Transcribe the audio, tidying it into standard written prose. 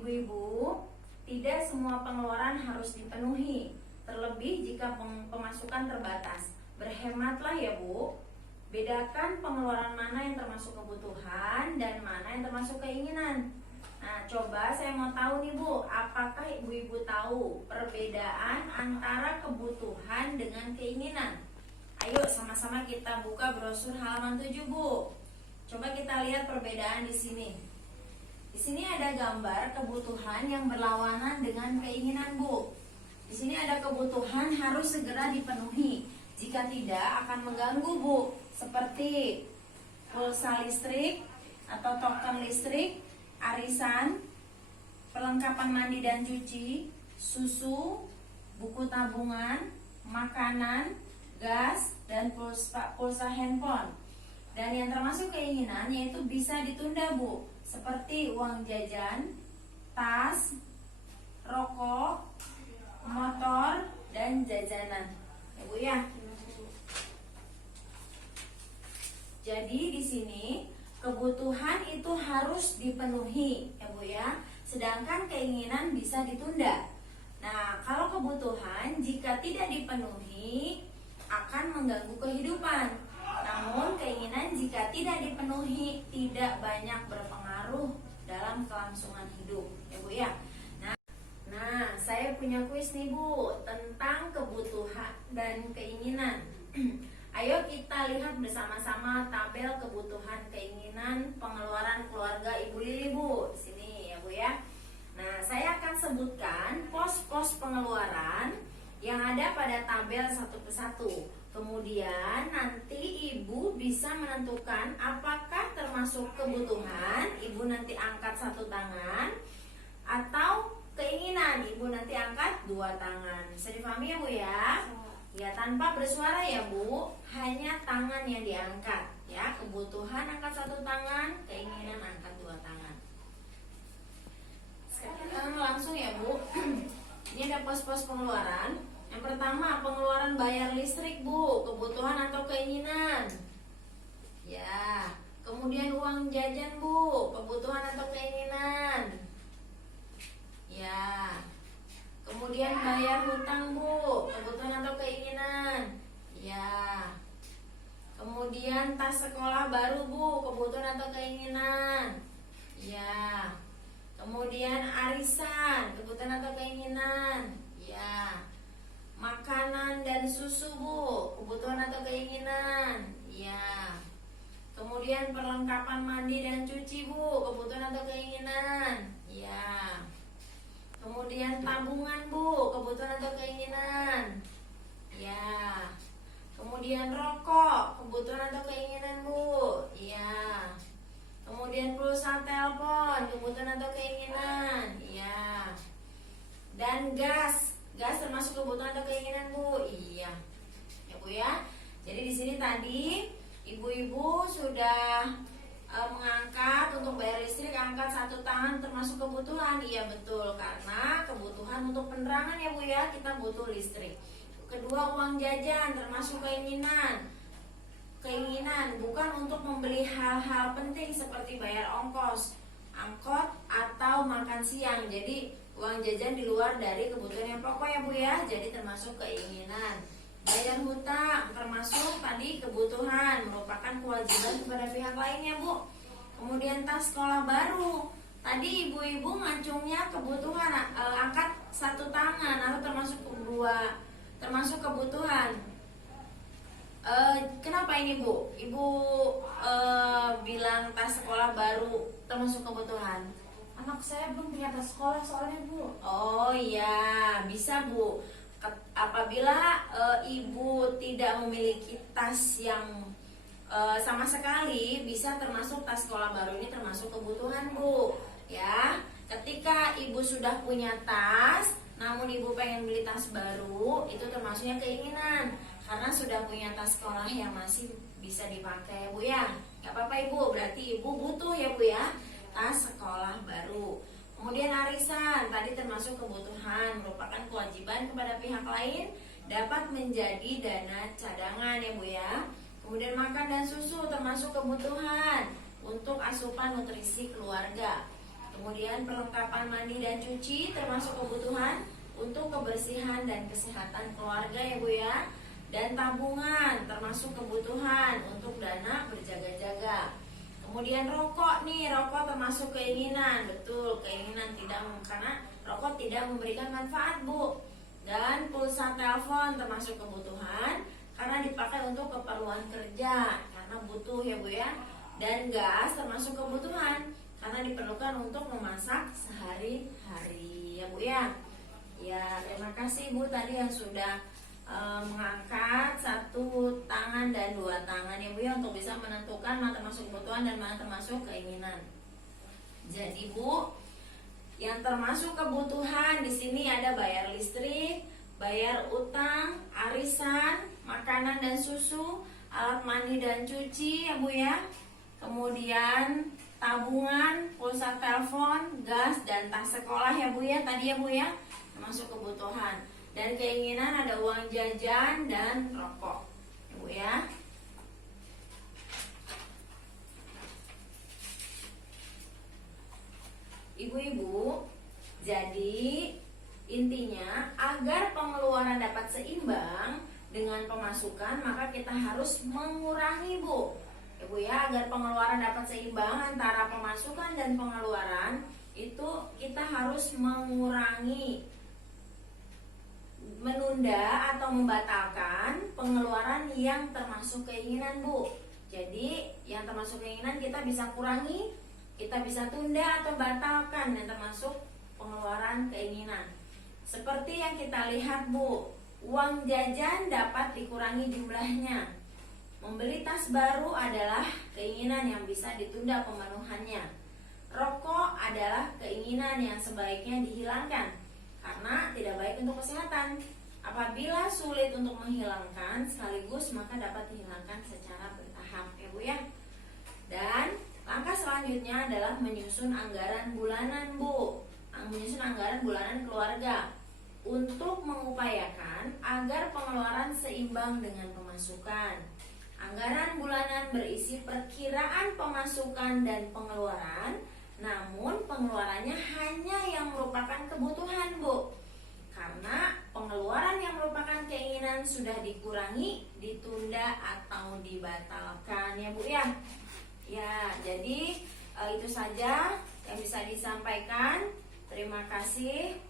Ibu-ibu, tidak semua pengeluaran harus dipenuhi, terlebih jika pemasukan terbatas. Berhematlah ya Bu. Bedakan pengeluaran mana yang termasuk kebutuhan dan mana yang termasuk keinginan. Nah, coba saya mau tahu nih Bu, apakah ibu-ibu tahu perbedaan antara kebutuhan dengan keinginan? Ayo sama-sama kita buka brosur halaman 7 Bu. Coba kita lihat perbedaan di sini. Di sini ada gambar kebutuhan yang berlawanan dengan keinginan Bu. Di sini ada kebutuhan harus segera dipenuhi. Jika tidak akan mengganggu Bu, seperti pulsa listrik atau token listrik, arisan, perlengkapan mandi dan cuci, susu, buku tabungan, makanan, gas, dan pulsa handphone. Dan yang termasuk keinginan yaitu bisa ditunda Bu, seperti uang jajan, tas, rokok, motor, dan jajanan. Ya Bu ya. Jadi di sini kebutuhan itu harus dipenuhi ya Bu ya. Sedangkan keinginan bisa ditunda. Nah, kalau kebutuhan jika tidak dipenuhi akan mengganggu kehidupan. Namun keinginan jika tidak dipenuhi tidak banyak berpengaruh dalam kelangsungan hidup ya Bu ya. Nah, saya punya kuis nih Bu tentang kebutuhan dan keinginan. Ayo kita lihat bersama-sama tabel kebutuhan keinginan pengeluaran keluarga Ibu Lili Bu. Di sini ya Bu ya. Nah, saya akan sebutkan pos-pos pengeluaran yang ada pada tabel satu persatu. Kemudian nanti Ibu bisa menentukan apakah termasuk kebutuhan, Ibu nanti angkat satu tangan, atau keinginan, Ibu nanti angkat dua tangan. Bisa dipahami ya Bu ya? Ya, tanpa bersuara ya Bu, hanya tangan yang diangkat ya. Kebutuhan angkat satu tangan, keinginan angkat dua tangan. Sekarang langsung ya Bu. Ini ada pos-pos pengeluaran. Yang pertama, pengeluaran bayar listrik Bu, kebutuhan atau keinginan? Ya. Kemudian uang jajan Bu, kebutuhan atau keinginan? Ya. Kemudian bayar hutang Bu, kebutuhan atau keinginan? Ya. Kemudian tas sekolah baru Bu, kebutuhan atau keinginan? Ya. Kemudian arisan, kebutuhan atau keinginan? Ya. Makanan dan susu Bu, kebutuhan atau keinginan? Ya. Kemudian perlengkapan mandi dan cuci Bu, kebutuhan atau keinginan? Ya. Kemudian tabungan Bu, kebutuhan atau keinginan? Ya. Kemudian rokok, kebutuhan atau keinginan Bu? Ya. Kemudian pulsa telepon, kebutuhan atau keinginan? Ya. Dan gas termasuk kebutuhan atau keinginan Bu? Iya. Ya Bu ya. Jadi di sini tadi ibu-ibu sudah mengangkat untuk bayar listrik, angkat satu tangan termasuk kebutuhan. Iya betul, karena kebutuhan untuk penerangan ya Bu ya, kita butuh listrik. Kedua, uang jajan termasuk keinginan. Keinginan bukan untuk membeli hal-hal penting seperti bayar ongkos, angkot, atau makan siang. Jadi uang jajan di luar dari kebutuhan yang pokok ya Bu ya, jadi termasuk keinginan. Bayar hutang termasuk tadi kebutuhan, merupakan kewajiban kepada pihak lainnya Bu. Kemudian tas sekolah baru, tadi ibu-ibu ngacungnya kebutuhan, angkat satu tangan atau termasuk kebutuhan. Kenapa ini Bu? Ibu bilang tas sekolah baru termasuk kebutuhan. Anak saya belum punya tas sekolah soalnya Bu. Oh iya, bisa Bu. Apabila ibu tidak memiliki tas yang sama sekali, bisa termasuk tas sekolah baru ini termasuk kebutuhan Bu. Ya, ketika ibu sudah punya tas, namun ibu pengen beli tas baru, itu termasuknya keinginan. Karena sudah punya tas sekolah yang masih bisa dipakai Bu ya. Gak apa-apa Ibu, berarti ibu butuh ya Bu ya tas sekolah baru. Kemudian arisan, tadi termasuk kebutuhan, merupakan kewajiban kepada pihak lain, dapat menjadi dana cadangan ya Bu ya. Kemudian makan dan susu termasuk kebutuhan untuk asupan nutrisi keluarga. Kemudian perlengkapan mandi dan cuci termasuk kebutuhan untuk kebersihan dan kesehatan keluarga ya Bu ya. Dan tabungan termasuk kebutuhan untuk dana berjaga-jaga. Kemudian rokok nih, rokok termasuk keinginan, betul, keinginan tidak, karena rokok tidak memberikan manfaat Bu. Dan pulsa telepon termasuk kebutuhan karena dipakai untuk keperluan kerja, karena butuh ya Bu ya. Dan gas termasuk kebutuhan karena diperlukan untuk memasak sehari-hari ya Bu ya. Ya, terima kasih Bu tadi yang sudah mengangkat satu tangan dan dua tangan ya Bu ya, untuk bisa menentukan mana termasuk kebutuhan dan mana termasuk keinginan. Jadi Bu, yang termasuk kebutuhan di sini ada bayar listrik, bayar utang, arisan, makanan dan susu, alat mandi dan cuci ya Bu ya. Kemudian tabungan, pulsa telepon, gas dan tas sekolah ya Bu ya, tadi ya Bu ya, termasuk kebutuhan. Dan keinginan ada uang jajan dan rokok ya Bu ya. Ibu-ibu, jadi intinya agar pengeluaran dapat seimbang dengan pemasukan, maka kita harus mengurangi Bu. Ya Bu ya, agar pengeluaran dapat seimbang antara pemasukan dan pengeluaran, itu kita harus mengurangi, menunda atau membatalkan pengeluaran yang termasuk keinginan Bu. Jadi yang termasuk keinginan kita bisa kurangi, kita bisa tunda atau batalkan yang termasuk pengeluaran keinginan. Seperti yang kita lihat Bu, uang jajan dapat dikurangi jumlahnya. Membeli tas baru adalah keinginan yang bisa ditunda pemenuhannya. Rokok adalah keinginan yang sebaiknya dihilangkan karena tidak baik untuk kesehatan. Apabila sulit untuk menghilangkan sekaligus, maka dapat dihilangkan secara bertahap ya Bu ya. Dan langkah selanjutnya adalah menyusun anggaran bulanan Bu. Menyusun anggaran bulanan keluarga untuk mengupayakan agar pengeluaran seimbang dengan pemasukan. Anggaran bulanan berisi perkiraan pemasukan dan pengeluaran, namun pengeluarannya hanya yang merupakan kebutuhan Bu. Karena pengeluaran yang merupakan keinginan sudah dikurangi, ditunda atau dibatalkan ya Bu ya. Ya, jadi itu saja yang bisa disampaikan. Terima kasih.